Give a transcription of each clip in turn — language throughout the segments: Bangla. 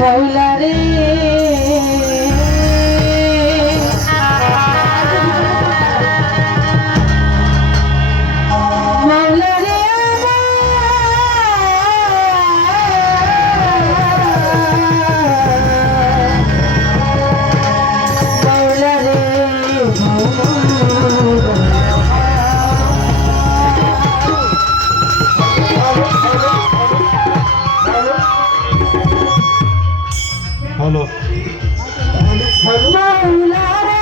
মাওলা রে মাওলা রে মাওলা রে হ্যালো মাওলা রে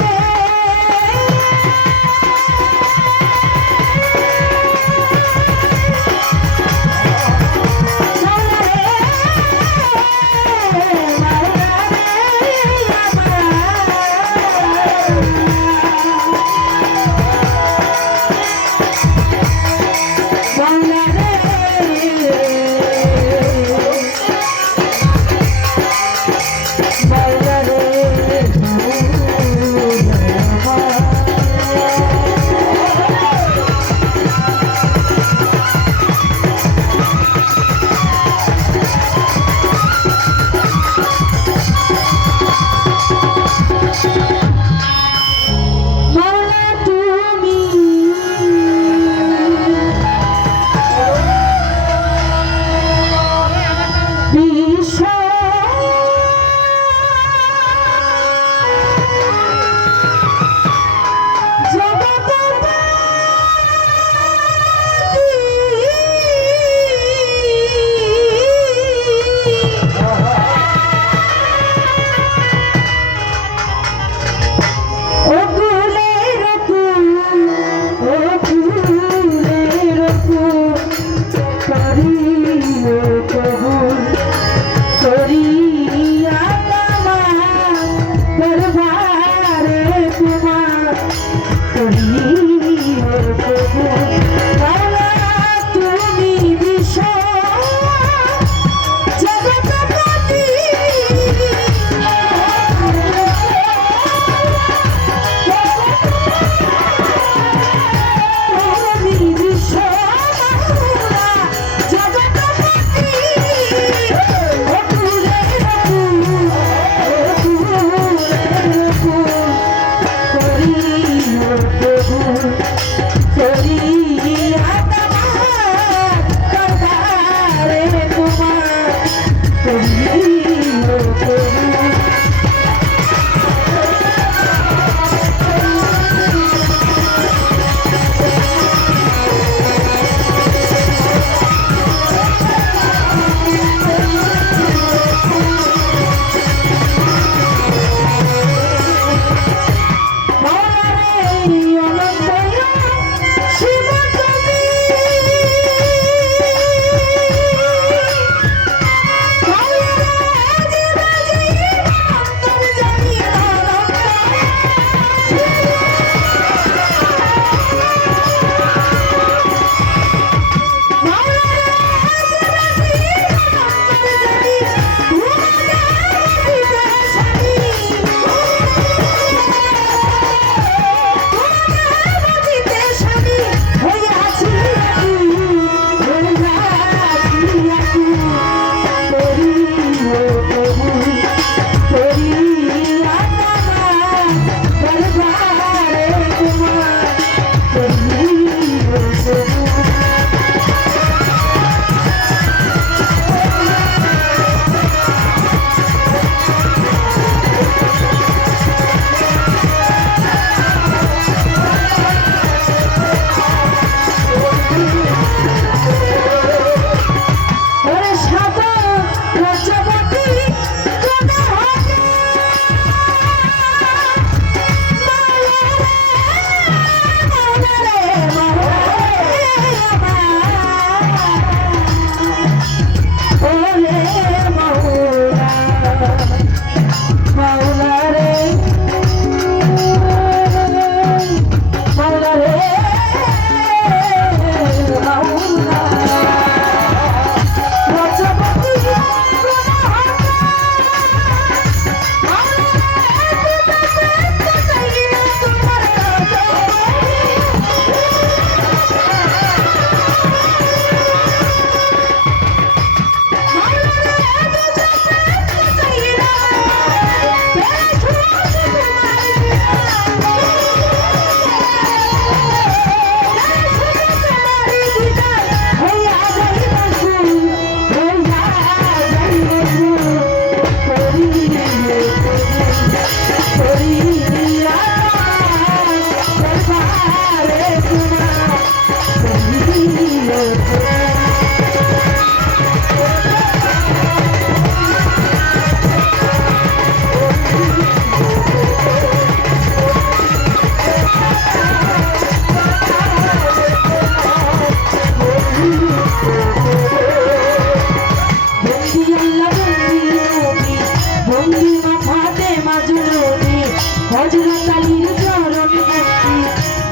হযরত আলীর চরণ ভক্তি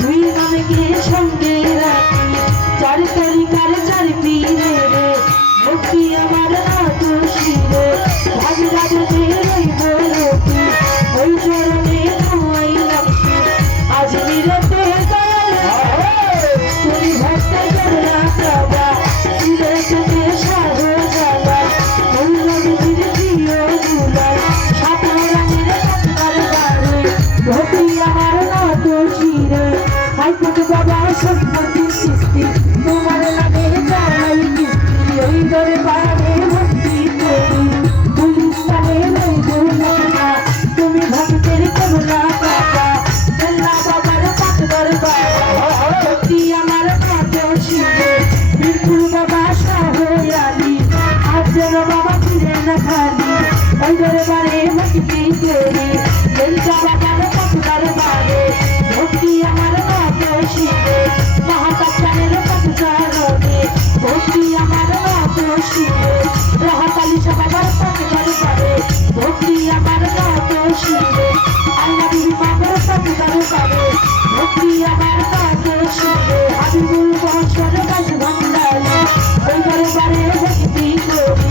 দুই নামকে সঙ্গে রাখি চার তরিকার চার পীরে রে ভক্তি আমার নাত শিরে ভাবি রাজতে রইব রতি ওই চরণে নামাইলাম আজ নিরতে দয়াল তুমি ভক্ত জনা প্রভা চিরতে সাহ জালা ওই নবীর প্রিয় দুলাল সাতারামের পাতার বাড়ি ভক্তি আমার নাত শিরে হাইকোর্ট বাবা সম্পত্তি সৃষ্টি তোমার নামে জানাই কিস্তি ওই দরবারে ভক্তি করি গুলিস্তানে রইব না তুমি ভক্তের করুণা বাবা আল্লাহ বাবার পাক দরবার ভক্তি আমার নাত শিরে বিরপুর বাবা শাহ আলী আজের বাবা ফিরে না খালি ওই দরবারে ভক্তি করি বেলকা বাবার পাক দরবারে ভক্তি আমার নাত শিরে মহাকাশের পাক চরণে ভক্তি আমার নাত শিরে রহতালি সবার পাক দরবারে ভক্তি আমার নাত শিরে আল্লাহ বিবি মাগর পাক দরবারে ভক্তি আমার নাত শিরে হাবিবুল বংশর গাছ ভান্ডারে ওই দরবারে ভক্তি করি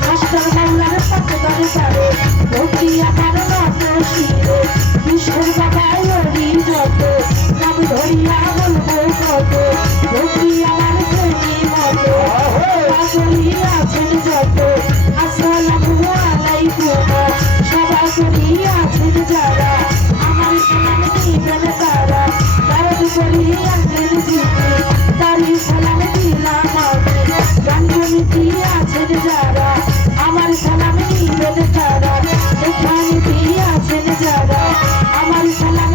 মাস্টার মাওলার পাক দরবারে ভক্তি আমার নাত শিরে বিশ্বের বাবাই হরি যত নাম ধরিয়া বলবো কত ভক্তি আমার প্রেমী মতো পাগলি আছেন যত আসসালামু আলাইকুম সবা করি আছেন যারা আমার সালাম দিবেন তারা দরদ করি আছেন জিতে তারি সালাম দিলাম আমি গাঙ্গুলিতে আছেন যারা আমার সালাম দিবেন তারা এখানে আছেন যারা আমার সালাম